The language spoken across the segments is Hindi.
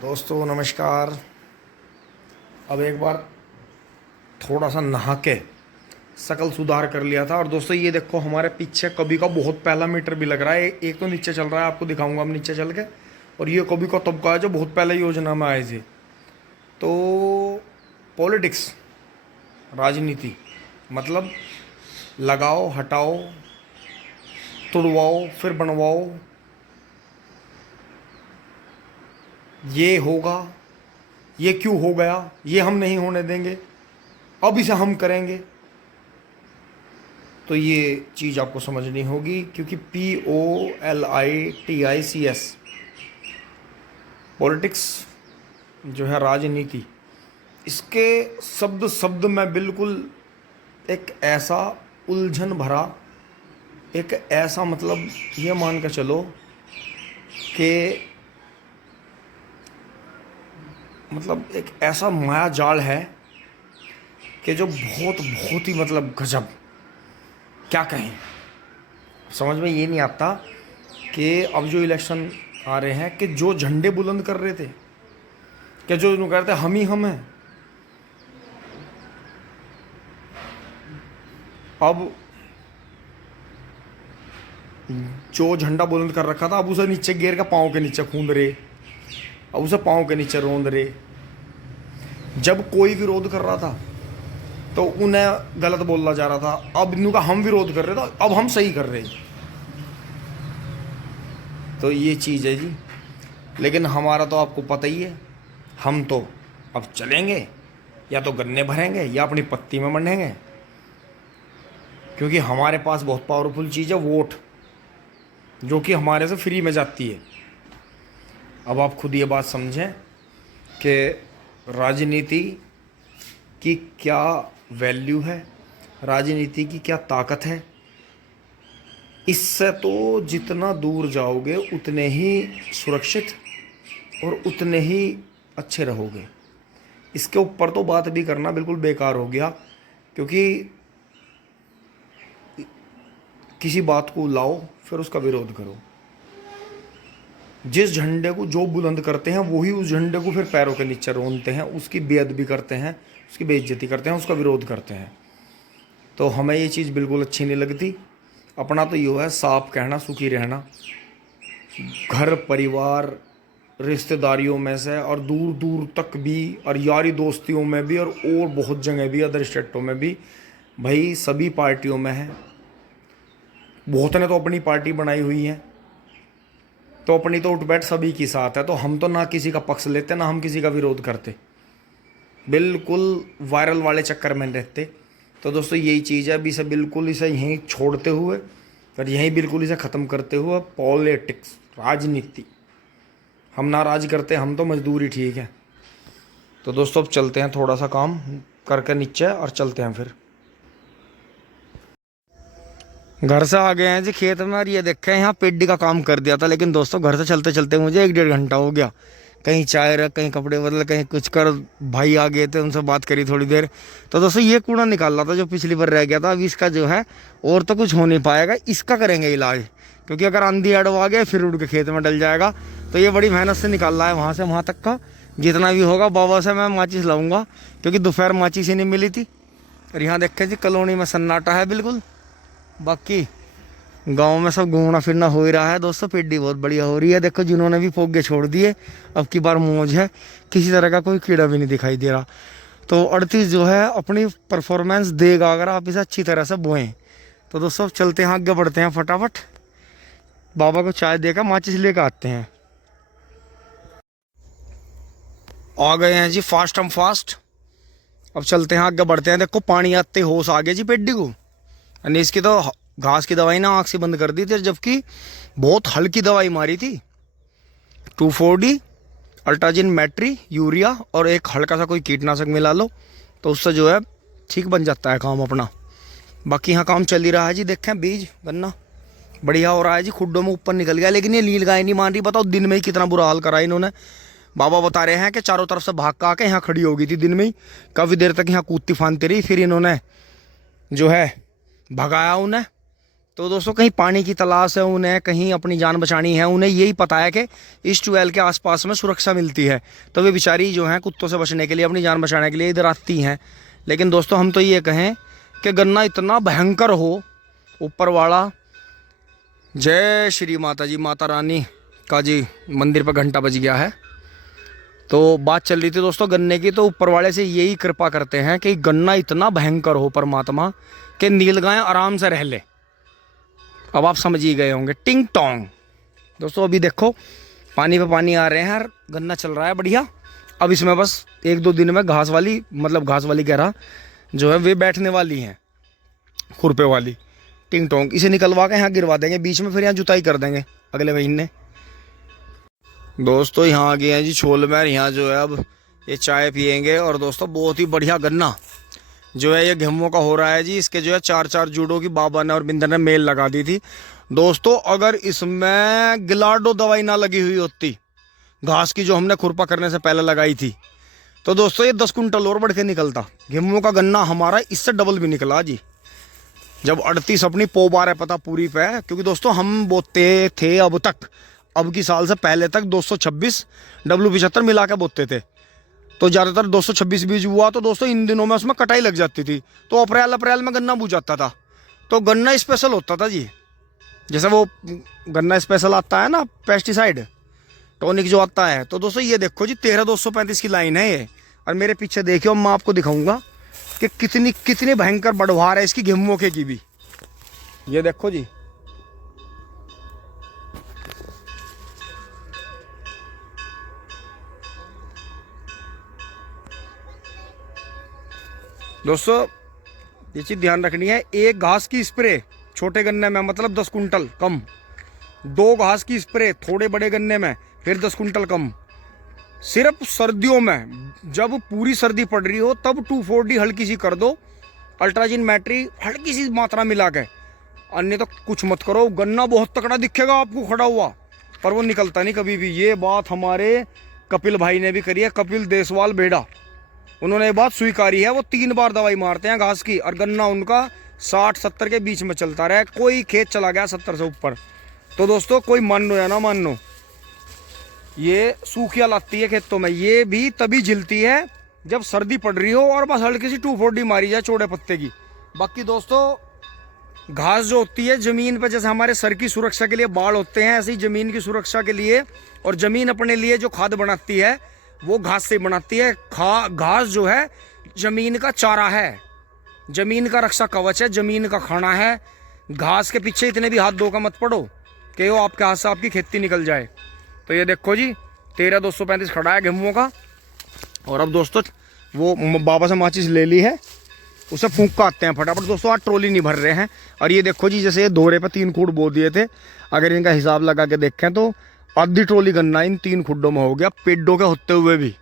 दोस्तों नमस्कार। अब एक बार थोड़ा सा नहा के शकल सुधार कर लिया था। और दोस्तों ये देखो हमारे पीछे कभी का बहुत पहला मीटर भी लग रहा है। एक तो नीचे चल रहा है, आपको दिखाऊंगा हम नीचे चल के। और ये कभी का तब का है जो बहुत पहले योजना में आए थे। तो पॉलिटिक्स, राजनीति मतलब लगाओ, हटाओ, तुड़वाओ, फिर बनवाओ, ये होगा, ये क्यों हो गया, ये हम नहीं होने देंगे, अब इसे हम करेंगे। तो ये चीज़ आपको समझनी होगी, क्योंकि POLITICS पॉलिटिक्स जो है राजनीति, इसके शब्द शब्द में बिल्कुल एक ऐसा उलझन भरा, एक ऐसा मतलब ये मान कर चलो कि मतलब एक ऐसा माया जाल है कि जो बहुत बहुत ही मतलब गजब, क्या कहें। समझ में ये नहीं आता कि अब जो इलेक्शन आ रहे हैं कि जो झंडे बुलंद कर रहे थे, कि जो कह रहे थे हम ही हम हैं, अब जो झंडा बुलंद कर रखा था अब उसे नीचे गिर का पाँव के नीचे खूंद रहे, अब उसे पाँव के नीचे रोंद रहे। जब कोई विरोध कर रहा था तो उन्हें गलत बोला जा रहा था, अब इनका हम विरोध कर रहे थे, अब हम सही कर रहे हैं। तो ये चीज़ है जी। लेकिन हमारा तो आपको पता ही है, हम तो अब चलेंगे या तो गन्ने भरेंगे या अपनी पत्ती में मंडेंगे, क्योंकि हमारे पास बहुत पावरफुल चीज़ है वोट, जो कि हमारे से फ्री में जाती है। अब आप खुद ये बात समझें कि राजनीति की क्या वैल्यू है, राजनीति की क्या ताकत है। इससे तो जितना दूर जाओगे उतने ही सुरक्षित और उतने ही अच्छे रहोगे। इसके ऊपर तो बात भी करना बिल्कुल बेकार हो गया, क्योंकि किसी बात को लाओ फिर उसका विरोध करो। जिस झंडे को जो बुलंद करते हैं वही उस झंडे को फिर पैरों के नीचे रोनते हैं, उसकी बेअदबी करते हैं, उसकी बेइज्जती करते हैं, उसका विरोध करते हैं। तो हमें ये चीज़ बिल्कुल अच्छी नहीं लगती। अपना तो ये है साफ कहना, सुखी रहना, घर परिवार रिश्तेदारियों में से और दूर दूर तक भी, और यारी दोस्तियों में भी, और बहुत जगह भी, अदर स्टेटों में भी। भाई सभी पार्टियों में है, बहुत ने तो अपनी पार्टी बनाई हुई है, तो अपनी तो उठ बैठ सभी के साथ है। तो हम तो ना किसी का पक्ष लेते ना हम किसी का विरोध करते, बिल्कुल वायरल वाले चक्कर में रहते। तो दोस्तों यही चीज़ है, अभी इसे बिल्कुल इसे यहीं छोड़ते हुए और यहीं बिल्कुल इसे ख़त्म करते हुए पॉलिटिक्स, राजनीति, हम ना राज करते, हम तो मजदूरी ठीक है। तो दोस्तों अब चलते हैं, थोड़ा सा काम करके नीचे और चलते हैं फिर। घर से आ गए हैं जी खेत में, और ये देखें यहाँ पेडी का काम कर दिया था। लेकिन दोस्तों घर से चलते चलते मुझे 1-1.5 घंटा हो गया। कहीं चाय रख, कहीं कपड़े बदल, कहीं कुछ कर। भाई आ गए थे, उनसे बात करी थोड़ी देर। तो दोस्तों ये कूड़ा निकाल रहा था जो पिछली बार रह गया था। अभी इसका जो है और तो कुछ हो नहीं पाएगा, इसका करेंगे इलाज, क्योंकि अगर आंधी अड़वा गया फिर उड़ के खेत में डल जाएगा। तो ये बड़ी मेहनत से निकाल रहा है वहाँ से वहाँ तक का। जितना भी होगा बाबा से मैं माचिस लाऊंगा, क्योंकि दोपहर माचिस ही नहीं मिली थी। और यहाँ देखें जी कॉलोनी में सन्नाटा है बिल्कुल। बाकी गांव में सब घूमना फिरना हो ही रहा है दोस्तों। पेडी बहुत बढ़िया हो रही है। देखो जिन्होंने भी फोगे छोड़ दिए, अब की बार मौज है, किसी तरह का कोई कीड़ा भी नहीं दिखाई दे रहा। तो 38 जो है अपनी परफॉर्मेंस देगा अगर आप इसे अच्छी तरह से बोएं। तो दोस्तों चलते हैं, आगे बढ़ते हैं फटाफट। बाबा को चाय देकर माचिस लेकर आते हैं। आ गए हैं जी फास्ट हम फास्ट। अब चलते हैं, आगे बढ़ते हैं। देखो पानी आते होश आ गया जी पेडी को। यानी इसकी तो घास की दवाई ना आँख से बंद कर दी थी, जबकि बहुत हल्की दवाई मारी थी। 2,4-D, अल्ट्राजिन मैट्री, यूरिया और एक हल्का सा कोई कीटनाशक मिला लो, तो उससे जो है ठीक बन जाता है काम अपना। बाकी यहाँ काम चल ही रहा है जी। देखें बीज गन्ना बढ़िया हो रहा है जी, खुड्डों में ऊपर निकल गया। लेकिन ये नील गाय नहीं मान रही। बताओ दिन में ही कितना बुरा हाल करा इन्होंने। बाबा बता रहे हैं कि चारों तरफ से भाग का आके यहाँ खड़ी हो गई थी दिन में ही, काफ़ी देर तक यहाँ कूदती फानती रही, फिर इन्होंने जो है भगाया उन्हें। तो दोस्तों कहीं पानी की तलाश है उन्हें, कहीं अपनी जान बचानी है, उन्हें यही पता है कि इस ट्यूबवेल के आसपास में सुरक्षा मिलती है, तो वे बेचारी जो हैं कुत्तों से बचने के लिए, अपनी जान बचाने के लिए इधर आती हैं। लेकिन दोस्तों हम तो ये कहें कि गन्ना इतना भयंकर हो, ऊपर वाला जय श्री माता जी, माता रानी का जी मंदिर पर घंटा बज गया है। तो बात चल रही थी दोस्तों गन्ने की, तो ऊपर वाले से यही कृपा करते हैं कि गन्ना इतना भयंकर हो परमात्मा कि नीलगाय आराम से रह ले। अब आप समझ ही गए होंगे। टिंग टोंग दोस्तों, अभी देखो पानी पे पानी आ रहे हैं और गन्ना चल रहा है बढ़िया। अब इसमें बस 1-2 दिन में घास वाली, मतलब घास वाली कह रहा, जो है वे बैठने वाली हैं, खुरपे वाली। टिंग टोंग इसे निकलवा के यहाँ गिरवा देंगे बीच में, फिर यहाँ जुताई कर देंगे अगले महीने। दोस्तों यहाँ आ गए हैं जी छोल में, यहाँ जो है अब ये चाय पियेंगे। और दोस्तों बहुत ही बढ़िया गन्ना जो है ये गेहूं का हो रहा है जी। इसके जो है 4-4 जूड़ों की बाबा ने और बिंदर ने मेल लगा दी थी दोस्तों। अगर इसमें गिलाडो दवाई ना लगी हुई होती, घास की जो हमने खुरपा करने से पहले लगाई थी, तो दोस्तों ये 10 कुंटल और बढ़ के निकलता। गेहूं का गन्ना हमारा इससे डबल भी निकला जी। जब 38 अपनी पो बार है पता पूरी पे, क्योंकि दोस्तों हम बोते थे अब तक, अब की साल से पहले तक 226 W75 मिला के बोते थे। तो ज़्यादातर 226 बीज हुआ तो दोस्तों इन दिनों में उसमें कटाई लग जाती थी, तो अप्रैल में गन्ना बूझ जाता था। तो गन्ना स्पेशल होता था जी, जैसे वो गन्ना स्पेशल आता है ना, पेस्टिसाइड टॉनिक जो आता है। तो दोस्तों ये देखो जी 13,235 की लाइन है ये, और मेरे पीछे देखियो, मैं आपको दिखाऊंगा कि कितनी भयंकर बढ़वार है इसकी गेहूं की भी। ये देखो जी, दोस्तों ये चीज़ ध्यान रखनी है। एक घास की स्प्रे छोटे गन्ने में मतलब 10 कुंटल कम, 2 घास की स्प्रे थोड़े बड़े गन्ने में फिर 10 कुंटल कम। सिर्फ सर्दियों में जब पूरी सर्दी पड़ रही हो तब 2,4-D हल्की सी कर दो, अल्ट्राजिन मैट्री हल्की सी मात्रा मिला के, अन्य तो कुछ मत करो। गन्ना बहुत तकड़ा दिखेगा आपको खड़ा हुआ, पर वो निकलता नहीं कभी भी। ये बात हमारे कपिल भाई ने भी करी है, कपिल देसवाल बेड़ा, उन्होंने ये बात स्वीकारी है। वो 3 बार दवाई मारते हैं घास की, और गन्ना उनका 60-70 के बीच में चलता रहा। कोई खेत चला गया 70 से ऊपर। तो दोस्तों कोई मानो या ना मानो, ये सूखिया लाती है खेतों में, ये भी तभी झिलती है जब सर्दी पड़ रही हो और बस हल्की सी 2,4-D मारी जाए चौड़े पत्ते की। बाकी दोस्तों घास जो होती है जमीन पर, जैसे हमारे सर की सुरक्षा के लिए बाल होते हैं, ऐसे ही जमीन की सुरक्षा के लिए और जमीन अपने लिए जो खाद बनाती है वो घास से बनाती है। घास जो है जमीन का चारा है, जमीन का रक्षा कवच है, जमीन का खाना है। घास के पीछे इतने भी हाथ धो का मत पड़ो कि वो आपके हाथ से आपकी खेती निकल जाए। तो ये देखो जी 13,235 खड़ा है गेहूं का। और अब दोस्तों वो बाबा से माचिस ले ली है, उसे फूंक का आते हैं फटाफट। दोस्तों आज ट्रॉली नहीं भर रहे हैं। और ये देखो जी जैसे ये दोहरे पे 3 खूड बो दिए थे, अगर इनका हिसाब लगा के देखें तो आधी ट्रॉली गन्ना इन 3 खुड्डों में हो गया, पेड़ों के होते हुए भी,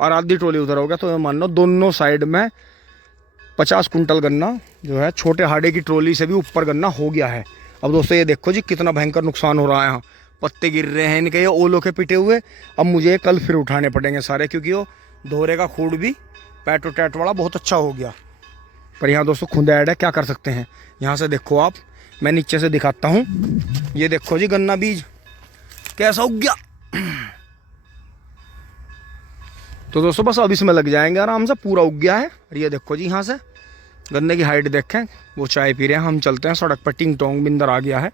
और आधी ट्रॉली उधर हो गया। तो मान लो दोनों साइड में 50 कुंटल गन्ना जो है छोटे हाड़े की ट्रॉली से भी ऊपर गन्ना हो गया है। अब दोस्तों ये देखो जी कितना भयंकर नुकसान हो रहा है। यहाँ पत्ते गिर रहे हैं इनके, ये ओलों के पिटे हुए। अब मुझे कल फिर उठाने पड़ेंगे सारे, क्योंकि वो दोहरे का खूड भी पैटो टैट वाला बहुत अच्छा हो गया। पर यहाँ दोस्तों खुद ऐड है, क्या कर सकते हैं। यहाँ से देखो आप, मैं नीचे से दिखाता हूँ। ये देखो जी गन्ना बीज कैसा उग गया। तो दोस्तों बस अब इसमें लग जाएंगे आराम से, पूरा उग गया है। और ये देखो जी यहाँ से गन्ने की हाइट देखें, वो चाय पी रहे हैं, हम चलते हैं सड़क पर। टिंग टोंग बिंदर आ गया है।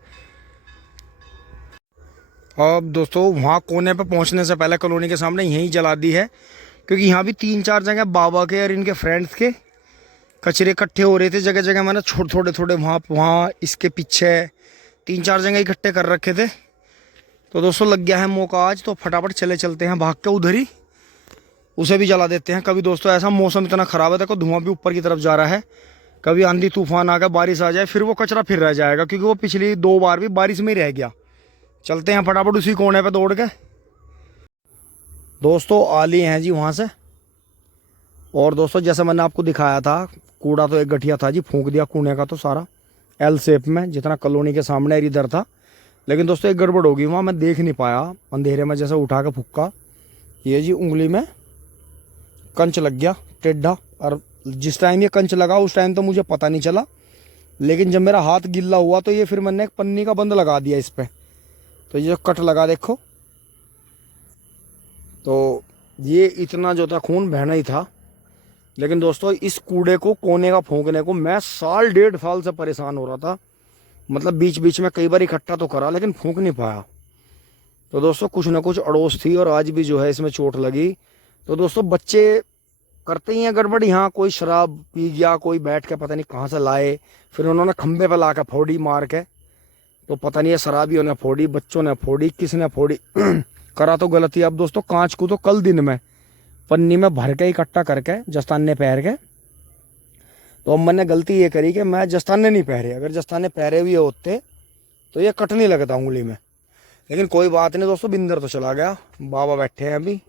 अब दोस्तों वहाँ कोने पे पहुँचने से पहले कॉलोनी के सामने यहीं जला दी है, क्योंकि यहाँ भी 3-4 जगह बाबा के और इनके फ्रेंड्स के कचरे इकट्ठे हो रहे थे जगह जगह। मैंने थोड़े वहाँ इसके पीछे 3-4 जगह इकट्ठे कर रखे थे। तो दोस्तों लग गया है मौका आज, तो फटाफट चलते हैं भाग के उधर ही, उसे भी जला देते हैं। कभी दोस्तों ऐसा मौसम इतना ख़राब है, देखो धुआं भी ऊपर की तरफ जा रहा है। कभी आंधी तूफान आ गया, बारिश आ जाए, फिर वो कचरा फिर रह जाएगा, क्योंकि वो पिछली 2 बार भी बारिश में ही रह गया। चलते हैं फटाफट उसी कोने पे दौड़ के। दोस्तों आ लिए हैं जी वहाँ से। और दोस्तों जैसे मैंने आपको दिखाया था, कूड़ा तो एक गठिया था जी, फूंक दिया कूड़े का तो सारा L शेप में, जितना कॉलोनी के सामने इधर था। लेकिन दोस्तों एक गड़बड़ होगी वहाँ, मैं देख नहीं पाया अंधेरे में, जैसे उठा के फूका, ये जी उंगली में कंच लग गया टेढ़ा। और जिस टाइम ये कंच लगा उस टाइम तो मुझे पता नहीं चला, लेकिन जब मेरा हाथ गिल्ला हुआ तो ये फिर मैंने एक पन्नी का बंद लगा दिया इस पे, तो ये जो कट लगा देखो, तो ये इतना जो था खून बहना ही था। लेकिन दोस्तों इस कूड़े को कोने का फूंकने को मैं 1.5 साल से परेशान हो रहा था। मतलब बीच बीच में कई बार इकट्ठा तो करा लेकिन फूंक नहीं पाया। तो दोस्तों कुछ ना कुछ अड़ोस थी और आज भी जो है इसमें चोट लगी। तो दोस्तों बच्चे करते ही हैं गड़बड़, यहाँ कोई शराब पी गया, कोई बैठ के पता नहीं कहाँ से लाए, फिर उन्होंने खंबे पे ला के फोड़ी मार के, तो पता नहीं है शराबियों ने फोड़ी, बच्चों ने फोड़ी, किसने फोड़ी करा तो गलती। अब दोस्तों कांच को तो कल दिन में पन्नी में भर के इकट्ठा करके जस्ताने पहन के, तो अब मैंने गलती ये करी कि मैं जस्ताने नहीं पहरे, अगर जस्ताने पहरे हुए होते तो ये कट नहीं लगता उंगली में। लेकिन कोई बात नहीं दोस्तों, बिंदर तो चला गया, बाबा बैठे हैं अभी।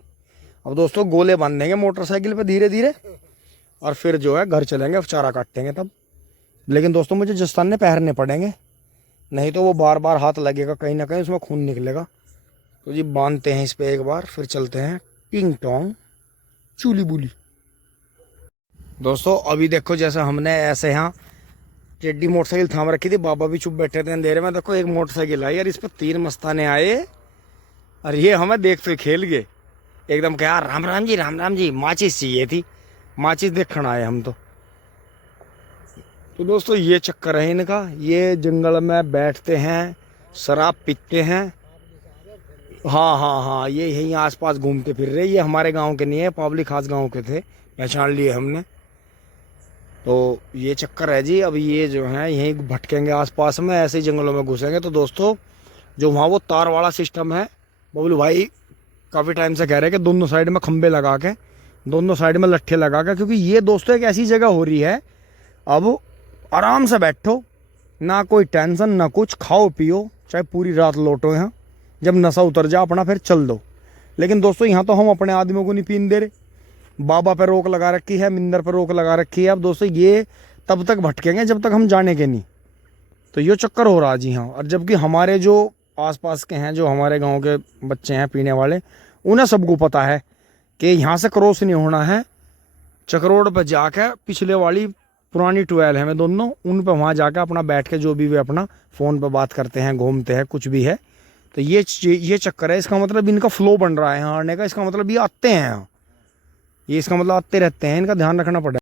अब दोस्तों गोले बांधेंगे मोटरसाइकिल पे धीरे धीरे और फिर जो है घर चलेंगे, चारा काटेंगे तब। लेकिन दोस्तों मुझे जस्ताने पहनने पड़ेंगे, नहीं तो वो बार बार हाथ लगेगा, कहीं ना कहीं उसमें खून निकलेगा। तो जी बांधते हैं इस पे एक बार, फिर चलते हैं टिंग टोंग चूली बुली। दोस्तों अभी देखो जैसे हमने ऐसे यहाँ टेडी मोटरसाइकिल थाम रखी थी, बाबा भी चुप बैठे थे अंधेरे में। देखो एक मोटरसाइकिल आई और इस पर 3 मस्ताने आए और ये हमें देखते खेल गए एकदम, क्या राम राम जी, राम राम जी, माचिस चाहिए थी, माचिस देखने आए हम तो। तो दोस्तों ये चक्कर है इनका, ये जंगल में बैठते हैं, शराब पीते हैं। हाँ हाँ हाँ, ये यहीं आसपास घूमते फिर रहे। ये हमारे गांव के नहीं है, पब्लिक खास गांव के थे, पहचान लिए हमने। तो ये चक्कर है जी। अब ये जो है यहीं भटकेंगे आसपास में, ऐसे ही जंगलों में घुसेंगे। तो दोस्तों जो वहाँ वो तार वाला सिस्टम है, बबलू भाई काफ़ी टाइम से कह रहे हैं कि दोनों साइड में खंबे लगा के, दोनों साइड में लट्ठे लगा के, क्योंकि ये दोस्तों एक ऐसी जगह हो रही है अब आराम से बैठो, ना कोई टेंशन ना कुछ, खाओ पियो, चाहे पूरी रात लौटो यहाँ, जब नशा उतर जा अपना फिर चल दो। लेकिन दोस्तों यहाँ तो हम अपने आदमियों को नहीं पीने दे रहे, बाबा पर रोक लगा रखी है, मिंदर पर रोक लगा रखी है। अब दोस्तों ये तब तक भटकेंगे जब तक हम जाने के नहीं। तो ये चक्कर हो रहा जी हाँ। और जबकि हमारे जो आसपास के हैं, जो हमारे गांव के बच्चे हैं पीने वाले, उन्हें सबको पता है कि यहाँ से क्रॉस नहीं होना है, चक्रोड पर जाकर पिछले वाली पुरानी 12 है में दोनों, उन पर वहाँ जाकर अपना बैठ के जो भी वे अपना फ़ोन पर बात करते हैं, घूमते हैं, कुछ भी है। तो ये चक्कर है। इसका मतलब इनका फ्लो बन रहा है यहाँ आने का, इसका मतलब ये आते हैं यहाँ, ये इसका मतलब आते रहते हैं, इनका ध्यान रखना पड़ेगा।